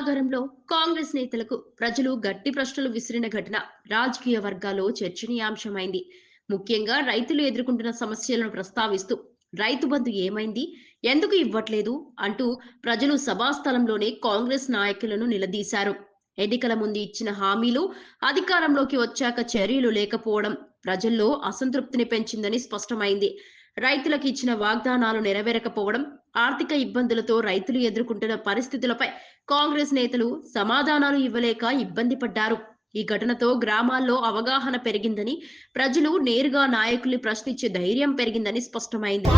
నాగరంలో కాంగ్రెస్ నేతలకు ప్రజలు గట్టి ప్రశ్నలు విసిరిన ఘటన రాజకీయ వర్గాల్లో చర్చనీయాంశమైంది. ముఖ్యంగా రైతులు ఎదుర్కొంటున్న సమస్యలను ప్రస్తావిస్తూ రైతు బంధు ఏమైంది, ఎందుకు ఇవ్వట్లేదు అంటూ ప్రజలు సభాస్థలంలోనే కాంగ్రెస్ నాయకులను నిలదీశారు. ఎన్నికల ముందు ఇచ్చిన హామీలు అధికారంలోకి వచ్చాక చర్యలు లేకపోవడం ప్రజల్లో అసంతృప్తిని పెంచిందని స్పష్టమైంది. రైతులకు ఇచ్చిన వాగ్దానాలు నెరవేరకపోవడం, ఆర్థిక ఇబ్బందులతో రైతులు ఎదుర్కొంటున్న పరిస్థితులపై కాంగ్రెస్ నేతలు సమాధానాలు ఇవ్వలేక ఇబ్బంది పడ్డారు. ఈ ఘటనతో గ్రామాల్లో అవగాహన పెరిగిందని, ప్రజలు నేరుగా నాయకుల్ని ప్రశ్నించే ధైర్యం పెరిగిందని స్పష్టమైంది.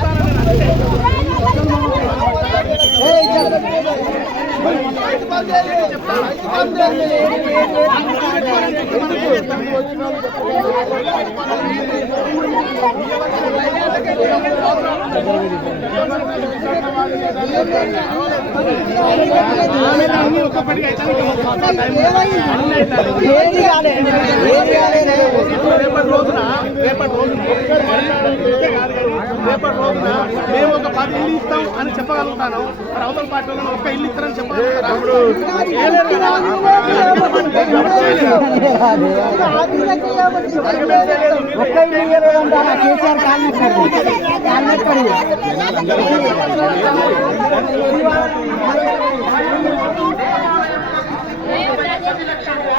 రేపటి రోజున మేము ఒక 10 ఇల్లు ఇస్తాం అని చెప్పగలుగుతాను. మరి అవతల పార్టీ వాళ్ళు ఒక్క ఇల్లు ఇస్తారని చెప్పగలుగుతారు.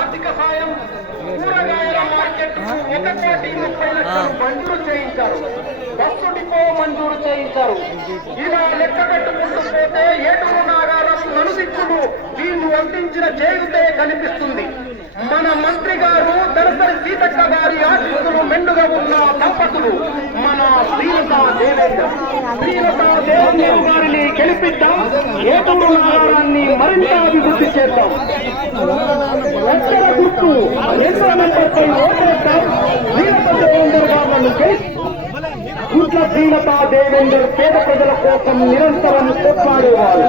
ఆర్థిక సాయం కూరగాయల మార్కెట్ మంజూరు చేయించారు. బస్సు డిపో మంజూరు చేయించారు. ఇలా లెక్క పెట్టుకుంటూ పోతే ఏటూరు నాగారం నలుదిక్కులు వీళ్ళు అందించిన చేయుతే కనిపిస్తుంది. మన మంత్రి గారు దళసరి సీతక్క గారి ఆశీస్సులు మెండుగా ఉన్న దంపతులు మన శ్రీలతా దేవేంద్ర గారిని గెలిపిద్దాం. ఏటూరు నాగారాన్ని మరింత అభివృద్ధి చేద్దాం. గుర్తు ఓటేద్దాం. శ్రీలతా దేవేందర్ పేద ప్రజల కోసం నిరంతరం పోట్లాడేవారు.